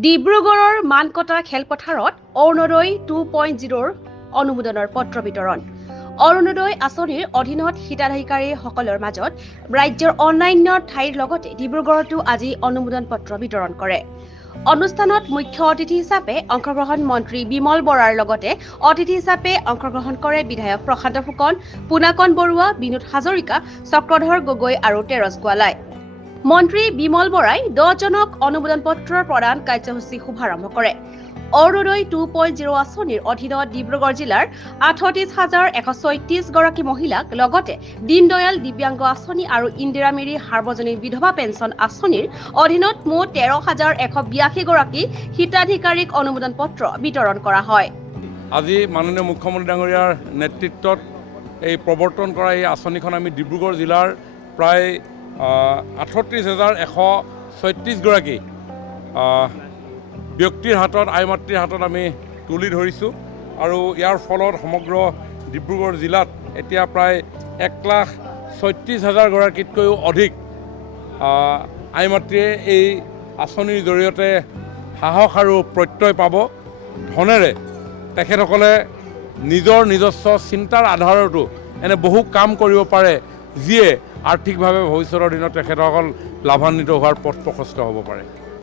ডিব্ৰুগড়ৰ মানকটা খেলপথাৰত অৰুণোদয় 2.0 অনুমোদনৰ পত্ৰ বিতৰণ। অৰুণোদয় আঁচনিৰ অধীনত হিতাধিকাৰীসকলৰ মাজত ৰাজ্যৰ অন্যান্য ঠাইৰ লগতে ডিব্ৰুগড়তো আজি অনুমোদন পত্ৰ বিতৰণ কৰে। অনুষ্ঠানত মুখ্য অতিথি হিচাপে অংশগ্ৰহণ মন্ত্ৰী বিমল বৰাৰ লগতে অতিথি হিচাপে অংশগ্ৰহণ কৰে বিধায়ক প্ৰশান্ত ফুকন, পুনাকন বৰুৱা, বিনোদ হাজৰিকা, চক্ৰধৰ গগৈ আৰু তেৰছ গোৱালাই। মন্ত্ৰী বিমল বৰাই 10 জনক অনুমোদন পত্ৰৰ প্ৰদান কাৰ্যসূচী শুভাৰম্ভ কৰে। অৰুণোদয় 2.0 আঁচনিৰ অধীনত ডিব্ৰুগড় জিলাৰ 38,136 গৰাকী মহিলাক লগতে দীনদয়াল দিব্যাংগ আঁচনি আৰু ইন্দিৰা মেৰী সাৰ্বজনীন বিধৱা পেঞ্চন আঁচনিৰ অধীনত মুঠ 13,182 গৰাকী হিতাধিকাৰীক অনুমোদন পত্ৰ বিতৰণ কৰা হয়। আজি মাননীয় মুখ্যমন্ত্ৰী ডাঙৰীয়াৰ নেতৃত্বত এই প্ৰৱৰ্তন কৰা এই আঁচনিখন আমি ডিব্ৰুগড় জিলাৰ প্ৰায় 38,136 গৰাকী ব্যক্তিৰ হাতত আই মাতৃৰ হাতত আমি তুলি ধৰিছোঁ আৰু ইয়াৰ ফলত সমগ্ৰ ডিব্ৰুগড় জিলাত এতিয়া প্ৰায় 1,36,000 গৰাকীতকৈও অধিক আই মাতৃয়ে এই আঁচনিৰ জৰিয়তে সাহস আৰু প্ৰত্যয় পাব। ধনেৰে তেখেতসকলে নিজস্ব চিন্তাৰ আধাৰতো এনে বহু কাম কৰিব পাৰে যিয়ে আৰ্থিকভাৱে ভৱিষ্যতৰ দিনত তেখেতসকল লাভান্বিত হোৱাৰ পথ প্ৰশস্ত হ'ব পাৰে।